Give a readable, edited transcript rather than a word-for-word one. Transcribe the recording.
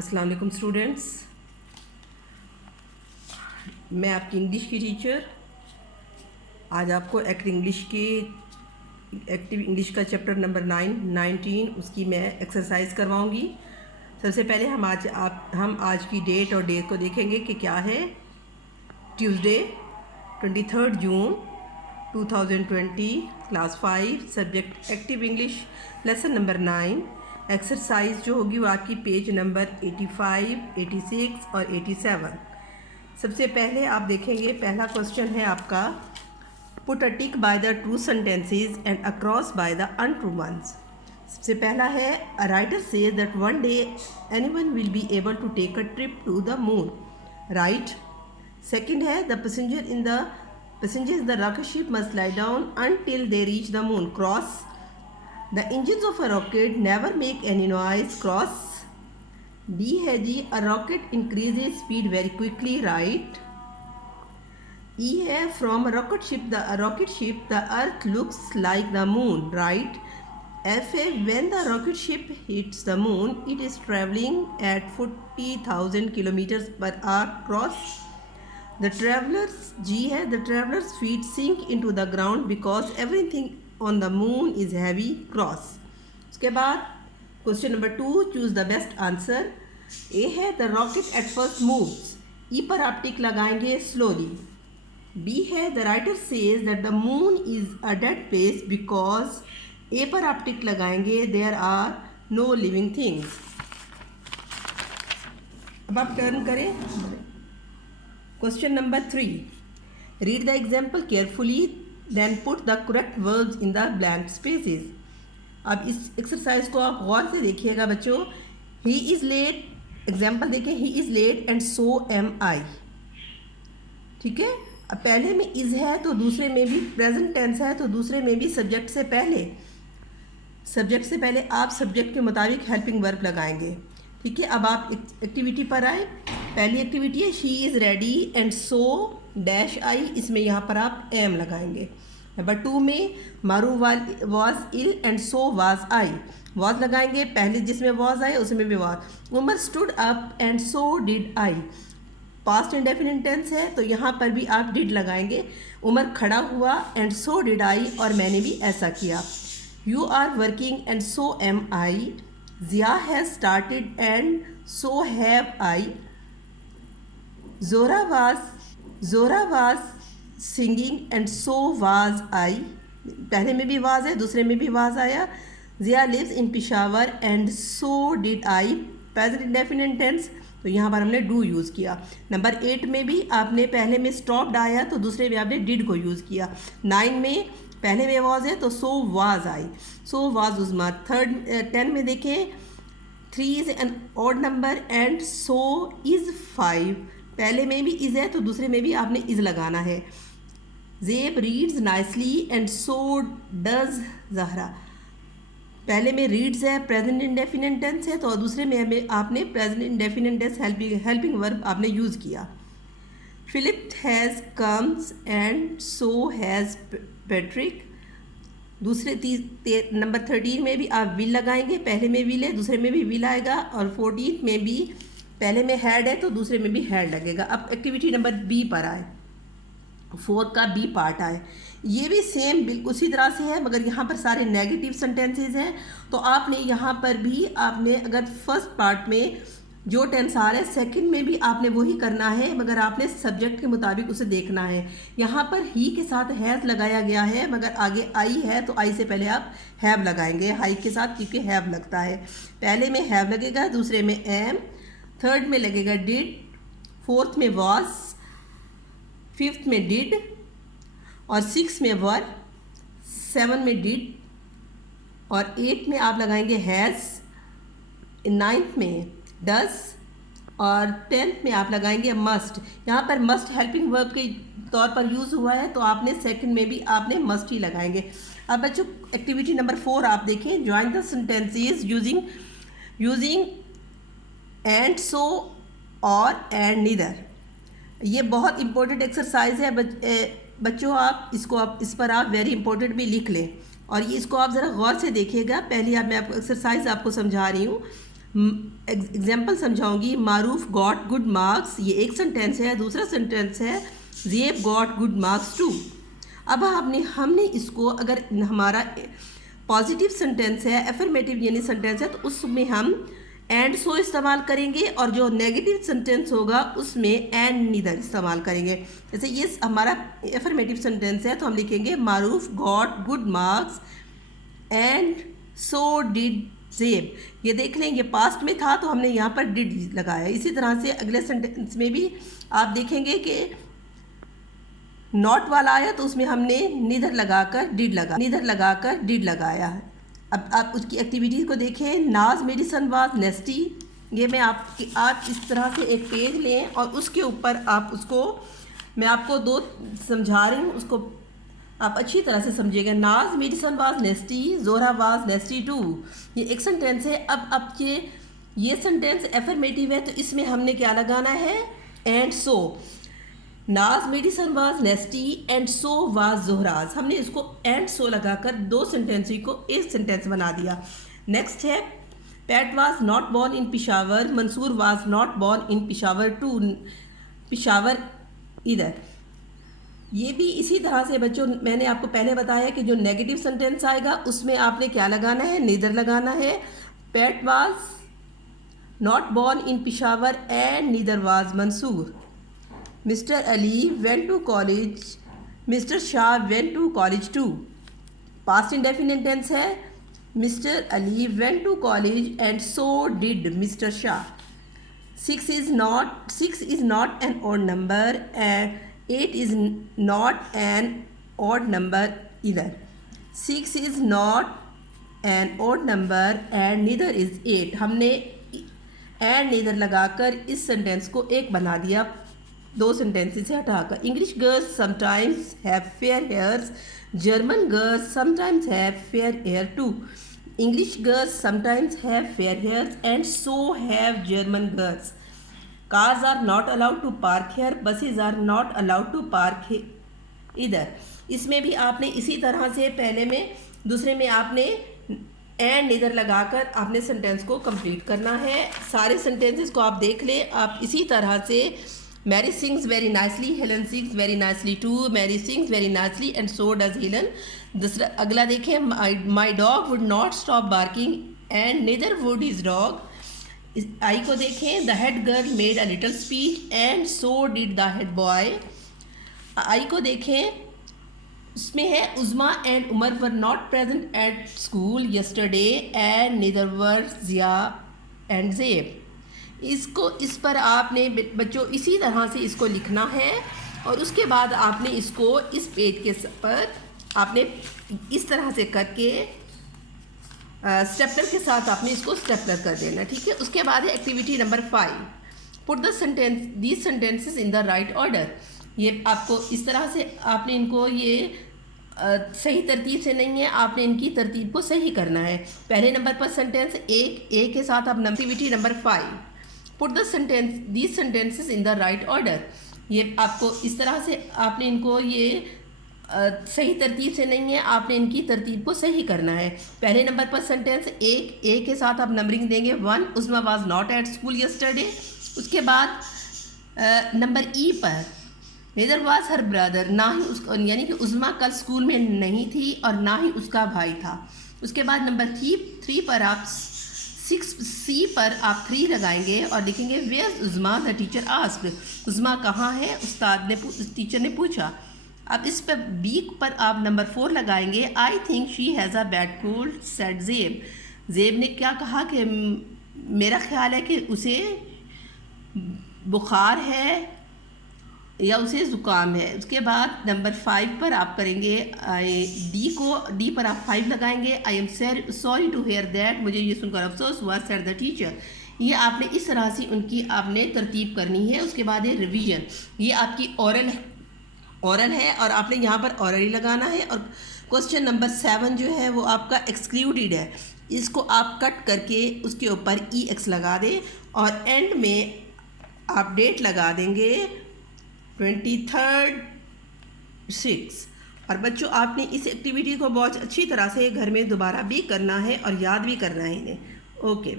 अस्सलाम वालेकुम स्टूडेंट्स, मैं आपकी इंग्लिश की टीचर आज आपको एक्टिव इंग्लिश का चैप्टर नंबर 19 उसकी मैं एक्सरसाइज करवाऊंगी। सबसे पहले हम आज की डेट और डेट को देखेंगे कि क्या है। ट्यूसडे 23 जून 2020, class 5, subject active English, lesson number 9। Exercise जो होगी वो आपकी पेज नंबर 85, 86 और 87। सबसे पहले आप देखेंगे, पहला क्वेश्चन है आपका, put a tick by the true sentences and a cross by the untrue ones. सबसे पहला है, a writer says that one day anyone will be able to take a trip to the moon, right. Second है, the passengers in the rocket ship must lie down until they reach the moon, cross. The engines of a rocket never make any noise, cross. D है जी, a rocket increases speed very quickly, right. E है, from a rocket ship the earth looks like the moon, right. F है, when the rocket ship hits the moon it is traveling at 40,000 kilometers per hour, cross. G है, the traveler's feet sink into the ground because everything on the moon is heavy, cross. उसके बाद question number 2, choose the best answer. A है, the rocket at first moves, E पर आप tick लगाएंगे slowly. B है, the writer says that the moon is a dead place because, A पर आप tick लगाएंगे there are no living things. अब आप टर्न करें question number 3, read the example carefully then put the correct verbs in the blank spaces. अब इस exercise को आप गौर से देखिएगा बच्चों। ही इज़ लेट, एग्जाम्पल देखें, he is late and so am I, ठीक है। अब पहले में इज़ है तो दूसरे में भी प्रेजेंट टेंस है तो दूसरे में भी सब्जेक्ट से पहले आप सब्जेक्ट के मुताबिक हेल्पिंग वर्ब लगाएंगे, ठीक है। अब आप एक्टिविटी पर आए। पहली एक्टिविटी है, she is ready and so dash I, इसमें यहाँ पर आप एम लगाएंगे। नंबर 2 में, Maroof was ill and so was I, was लगाएंगे, पहले जिसमें वॉज आए उसमें भी was. Umar stood up and so did I, past indefinite tense है तो यहाँ पर भी आप डिड लगाएंगे। उमर खड़ा हुआ एंड सो डिड आई, और मैंने भी ऐसा किया। You are working and so am I, Jiya has started and so have I. Zora was singing and so was I, पहले में भी वाज है दूसरे में भी वाज आया। Zia lives in Peshawar and so did I, present indefinite tense तो यहाँ पर हमने डू यूज़ किया। नंबर 8 में भी आपने पहले में स्टॉप्ड आया तो दूसरे में आपने डिड को यूज़ किया। 9 में पहले में वाज है तो सो वाज आई, सो वाज उस्मा। 10 में देखें, 3 is an odd number and so is 5, पहले में भी इज़ है तो दूसरे में भी आपने इज़ लगाना है। Zeb reads nicely and so does Zahra, पहले में रीड्स है प्रेजेंट इंडेफिनिट टेंस है तो दूसरे में आपने present indefinite tense helping verb आपने यूज़ किया। Philip has comes and so has Patrick, दूसरे नंबर 13 में भी आप विल लगाएंगे, पहले में विल है दूसरे में भी विल आएगा, और 14 में भी पहले में हैड है तो दूसरे में भी हैड लगेगा। अब एक्टिविटी नंबर बी पर आए, 4 का बी पार्ट आए। ये भी सेम बिल्कुल उसी तरह से है मगर यहाँ पर सारे नेगेटिव सेंटेंसेस हैं तो आपने यहाँ पर भी आपने अगर फर्स्ट पार्ट में जो टेंस आ रहा है सेकंड में भी आपने वही करना है मगर आपने सब्जेक्ट के मुताबिक उसे देखना है। यहाँ पर ही के साथ हैज़ लगाया गया है मगर आगे आई है तो आई से पहले आप हैव लगाएंगे हाई के साथ, क्योंकि हैव लगता है। पहले में हैव लगेगा, दूसरे में एम, थर्ड में लगेगा डिड, फोर्थ में वॉज, फिफ्थ में डिड और 6 में वर, 7 में डिड और 8 में आप लगाएंगे हैज़, 9th में डज और 10th में आप लगाएंगे मस्ट। यहाँ पर मस्ट हेल्पिंग वर्ब के तौर पर यूज़ हुआ है तो आपने सेकंड में भी आपने मस्ट ही लगाएंगे। अब बच्चों एक्टिविटी नंबर 4 आप देखें, join the sentences using and so और एंड नीदर। ये बहुत इंपॉर्टेंट एक्सरसाइज है बच्चों, आप इस पर आप वेरी इंपॉर्टेंट भी लिख लें और ये इसको आप ज़रा गौर से देखिएगा। पहले मैं आपको एक्सरसाइज आपको समझा रही हूँ। एग्जाम्पल समझाऊंगी। मारूफ गॉट गुड मार्क्स, ये एक सेंटेंस है। दूसरा सेंटेंस है Zeb got good marks too. अब हमने इसको, अगर हमारा पॉजिटिव सेंटेंस है, एफर्मेटिव यानी सेंटेंस है, तो उसमें हम एंड सो इस्तेमाल करेंगे, और जो नेगेटिव सेंटेंस होगा उसमें एंड नीदर इस्तेमाल करेंगे। जैसे ये हमारा एफर्मेटिव सेंटेंस है तो हम लिखेंगे Maroof got good marks and so did Zeb. ये देख लें, ये पास्ट में था तो हमने यहाँ पर डिड लगाया। इसी तरह से अगले सेंटेंस में भी आप देखेंगे कि नॉट वाला आया तो उसमें हमने नीदर लगाकर डिड लगाया है। अब आप उसकी एक्टिविटीज़ को देखें। नाज मेडिसन वाज नेस्टी। ये आप इस तरह से एक पेज लें और उसके ऊपर आप उसको, मैं आपको दो समझा रही हूँ, उसको आप अच्छी तरह से समझिएगा। नाज मेडिसन वाज नेस्टी, जोरा वाज नेस्टी टू। ये एक सेंटेंस है। अब ये सेंटेंस एफर्मेटिव है तो इसमें हमने क्या लगाना है, and so. Naz medicine was nasty and so was Zohra's. हमने इसको एंड सो लगाकर दो सेंटेंस को एक सेंटेंस बना दिया। नेक्स्ट है Pat was not born in Peshawar, Mansoor was not born in Peshawar too, Peshawar इधर। ये भी इसी तरह से बच्चों, मैंने आपको पहले बताया कि जो नेगेटिव सेंटेंस आएगा उसमें आपने क्या लगाना है, नीदर लगाना है। Pat was not born in Peshawar and neither was Mansoor. Mister Ali went to college, mister Shah went to college too. Past indefinite tense है, mister Ali went to college and so did mister Shah. 6 is not an odd number and 8 is not an odd number either. 6 is not an odd number and neither is 8। हमने and neither लगाकर इस sentence को एक बना दिया दो sentences से हटाकर। English girls sometimes have fair hairs, German girls sometimes have fair hair too. English girls sometimes have fair hairs and so have German girls. Cars are not allowed to park here. Buses are not allowed to park either. इसमें भी आपने इसी तरह से पहले में दूसरे में आपने एंड इधर लगाकर आपने सेंटेंस को कंप्लीट करना है। सारे सेंटेंसेस को आप देख लें। आप इसी तरह से Mary sings very nicely, Helen sings very nicely too, Mary sings very nicely and so does Helen। दूसरा अगला देखें, my dog would not stop barking and neither would his dog। आई को देखें, the head girl made a little speech and so did the head boy। आई को देखें, उसमें है उज़मा and Umar were not present at school yesterday and neither were Zia and Zeib। इस पर आपने बच्चों इसी तरह से इसको लिखना है और उसके बाद आपने इसको इस पेज के पर आपने इस तरह से करके स्टेपलर के साथ आपने इसको स्टेपलर कर देना, ठीक है। उसके बाद है activity number 5, put the sentence these sentences in the right order. ये आपको इस तरह से आपने इनको ये सही तरतीब से नहीं है, आपने इनकी तरतीब को सही करना है। पहले नंबर पर सेंटेंस एक के साथ आप activity number 5, put the sentence these sentences in the right order. ये आपको इस तरह से आपने इनको ये सही तरतीब से नहीं है, आपने इनकी तरतीब को सही करना है। पहले नंबर पर सेंटेंस एक के साथ आप नंबरिंग देंगे 1, Uzma was not at school yesterday. उसके बाद नंबर ई पर नेदर वाज हर ब्रदर, ना ही उसका यानी कि उज़मा कल स्कूल में नहीं थी और ना ही उसका भाई था। उसके बाद नंबर 3 पर आप 6C पर आप 3 लगाएंगे और लिखेंगे where Uzma the teacher asked. Uzma कहाँ है, टीचर ने पूछा। अब इस पर बी पर आप नंबर 4 लगाएंगे, I think she has a bad cold said ज़ेब। ज़ेब ने क्या कहा कि मेरा ख्याल है कि उसे बुखार है या उसे ज़ुकाम है। उसके बाद नंबर 5 पर आप करेंगे डी पर आप 5 लगाएंगे, I am sorry to hear that, मुझे ये सुनकर अफसोस हुआ, सेड द टीचर। ये आपने इस तरह से उनकी आपने तरतीब करनी है। उसके बाद है रिवीजन, ये आपकी औरल है और आपने यहाँ पर औरल ही लगाना है। और क्वेश्चन नंबर 7 जो है वो आपका एक्सक्लूडेड है, इसको आप कट करके उसके ऊपर EX लगा दें और एंड में आप डेट लगा देंगे 23rd 6। और बच्चों आपने इस एक्टिविटी को बहुत अच्छी तरह से घर में दोबारा भी करना है और याद भी करना है इन्हें। ओके बच्चों।